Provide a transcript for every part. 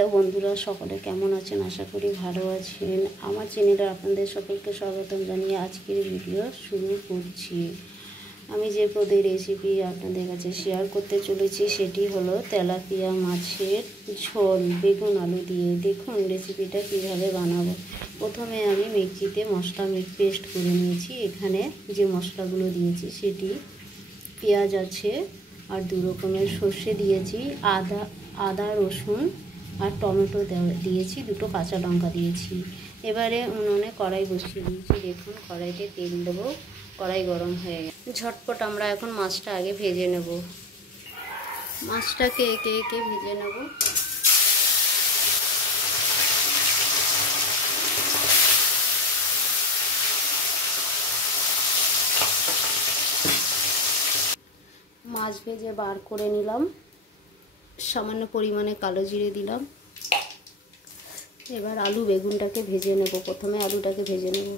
Hello বন্ধুরা, সকলে কেমন আছেন? আশা করি ভালো আছেন। আমার চ্যানেলে আপনাদের সকলকে স্বাগতম জানিয়ে আজকের ভিডিও শুরু করছি। আমি যে পদের রেসিপি আপনাদের কাছে শেয়ার করতে চলেছি সেটি হলো তেলাপিয়া মাছের ঝোল বেগুন আলু দিয়ে। দেখুন রেসিপিটা কীভাবে বানাবো। প্রথমে আমি মিক্সিতে মশলা পেস্ট করে নিয়েছি। এখানে যে মশলাগুলো দিয়েছি সেটি পেঁয়াজ আছে আর 2 রকমের সর্ষে দিয়েছি, আদা রসুন আর টমেটো দিয়েছি, 2টো কাঁচা লঙ্কা দিয়েছি। এবারে উনুনে কড়াই বসিয়ে দিয়েছি। দেখুন কড়াইতে তেল দেবো, কড়াই গরম হয়ে গেছে। ঝটপট আমরা এখন মাছটা আগে ভেজে নেব। মাছটাকে একে একে ভেজে নেব। মাছ ভেজে বার করে নিলাম। সামান্য পরিমাণে কালো জিরে দিলাম। এবার আলু বেগুনটাকে ভেজে নেব। প্রথমে আলুটাকে ভেজে নেব।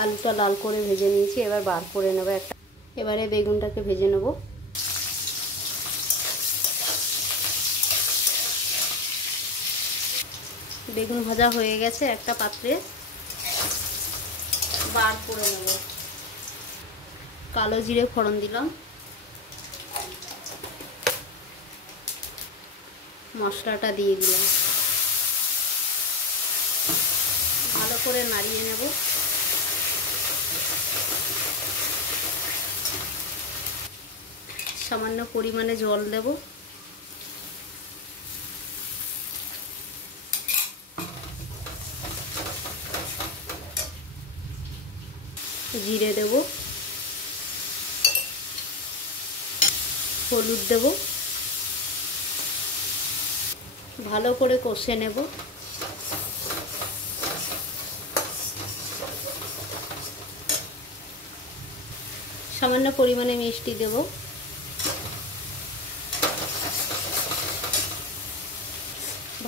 আলুটা লাল করে ভেজে নিয়েছি, এবার বার করে নেব একটা। এবারে বেগুনটাকে ভেজে নেব। বেগুন ভাজা হয়ে গেছে, একটা পাত্রে বার করে নেব। কালো জিরে ফোড়ন দিলাম, মশলাটা দিয়ে দিলাম, ভালো করে নাড়িয়ে নেব। সামান্য পরিমাণে জল দেব। জিরে দেব, হলুদ দেব, ভালো করে কষে নেব। সামান্য পরিমাণে মিষ্টি দেব।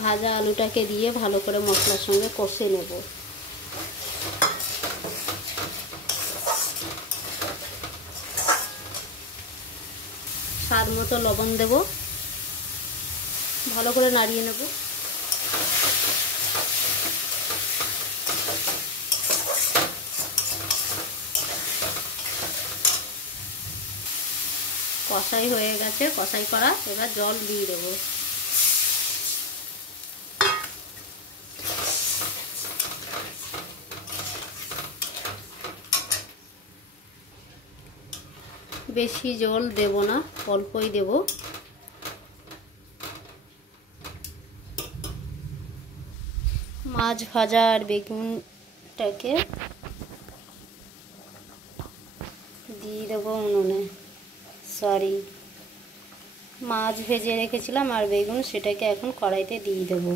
ভাজা আলুটাকে দিয়ে ভালো করে মশলার সঙ্গে কষে নেব। স্বাদ মতো লবণ দেব, ভালো করে নাড়িয়ে নেব। কষাই হয়ে গেছে, কষাই করা। এবার জল দিয়ে দেব। বেশি জল দেব না, অল্পই দেব। মাছ ভাজা আর বেগুনটাকে দিয়ে দেবো উনুনে। মাছ ভেজে রেখেছিলাম আর বেগুন, সেটাকে এখন কড়াইতে দিয়ে দেব।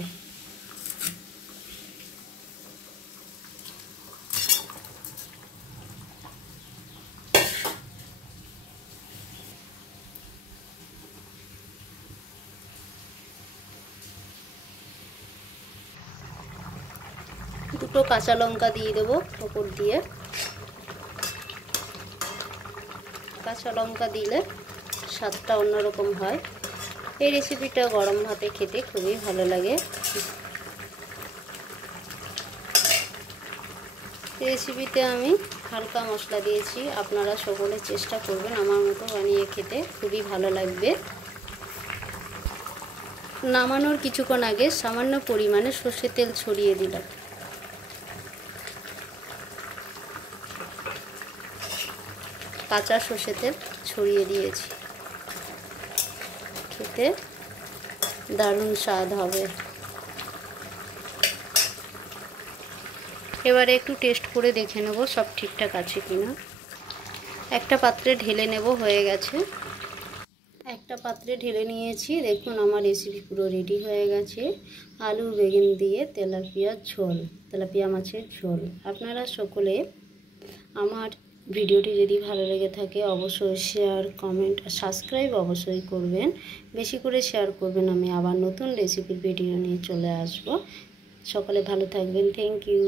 দুটো কাঁচা লঙ্কা দিয়ে দেবো ওপর দিয়ে। কাঁচা লঙ্কা দিলে স্বাদটা অন্যরকম হয়। এই রেসিপিটা গরম ভাতে খেতে খুবই ভালো লাগে। রেসিপিতে আমি হালকা মশলা দিয়েছি। আপনারা সকলে চেষ্টা করবেন আমার মতো বানিয়ে খেতে, খুবই ভালো লাগবে। নামানোর কিছুক্ষণ আগে সামান্য পরিমাণে সর্ষের তেল ছড়িয়ে দিলাম। কাঁচা সর্ষের তেল ছড়িয়ে দিয়েছি। খেতে দারুণ স্বাদ হবে। এবারে একটু টেস্ট করে দেখে নেব সব ঠিকঠাক আছে কিনা। একটা পাত্রে ঢেলে নেব। হয়ে গেছে। একটা পাত্রে ঢেলে নিয়েছি। দেখুন আমার রেসিপি পুরো রেডি হয়ে গেছে। আলু বেগুন দিয়ে তেলাপিয়া মাছের ঝোল। আপনারা সকলে আমার ভিডিওটি যদি ভালো লেগে থাকে অবশ্যই শেয়ার, কমেন্ট আর সাবস্ক্রাইব অবশ্যই করবেন। বেশি করে শেয়ার করবেন। আমি আবার নতুন রেসিপির ভিডিও নিয়ে চলে আসব। সকলে ভালো থাকবেন। Thank you.